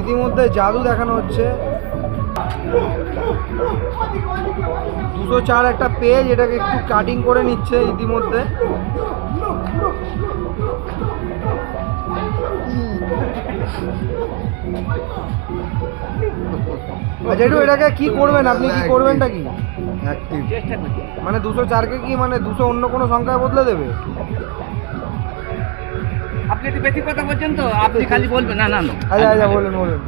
ইতিমধ্যে জাদু দেখানো হচ্ছে। 204 একটা পেজ, এটাকে একটু কাটিং করে নিচ্ছে ইতিমধ্যে। জেঠু এটাকে কি করবেন আপনি, কি করবেনটা কি? মানে 204-কে কি মানে 200 অন্য কোনো সংখ্যায় বদলে দেবে? আপনি একটু বেশি কথা বলছেন তো, আপনি খালি বলবেন। না না না, আচ্ছা বলেন বলেন।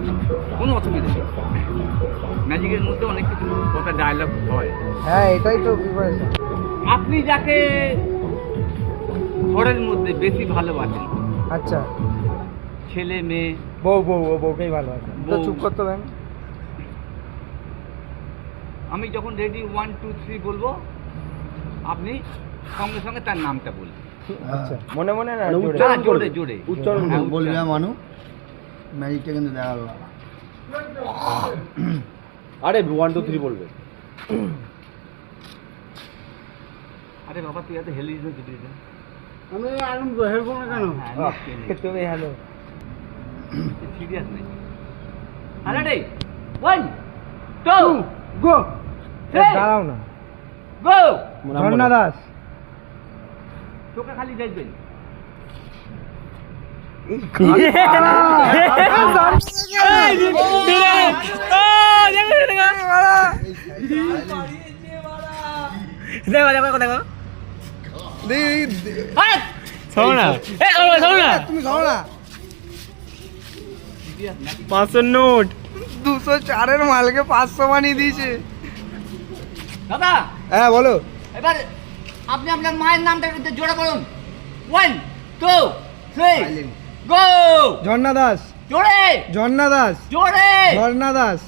কোনো অসুবিধা নেই। ম্যাজিকের মধ্যে অনেক কিছু কথা ডায়লগ হয়। হ্যাঁ এটাই তো প্রিপারেশন। আপনি যাকে ঘরের মধ্যে বেশি ভালোবাসেন, আচ্ছা, ছেলে মেয়ে, বউকেই ভালোবাসেন তো বউ। চুপ করতে পারেন। আমি যখন রেডি 1 2 3 বলবো, আপনি সঙ্গে সঙ্গে তার নামটা বলবেন। আচ্ছা মনে মনে না জোরে জোরে উচ্চারণ হ্যাঁ, বলবি উচ্চারণ। মানু ম্যাজিকটা কিন্তু দেখা গেল। আরে 1 2 3 বলবে। আরে বাবা তুই এত হেলিস না কিছু না। আমি আনন্দ হেলবো না কেন? তুমি হ্যালো সিরিয়াস নেই। আরে 1 2 গো, 3 দাঁড়াও না। গো। ঝর্ণা দাস। চোখে খালি দেখবেন। তুমি খাও না। 500 নোট, 204-এর মালকে 500 বানিয়ে দিয়েছে। দাদা হ্যাঁ বলো। এবার আপনি আপনার মায়ের নামটা একটু জোরে বলুন। 1 2 3 গো। ঝর্ণা দাস, জোরে ঝর্ণা দাস, জোরে। ঝর্ণা দাস।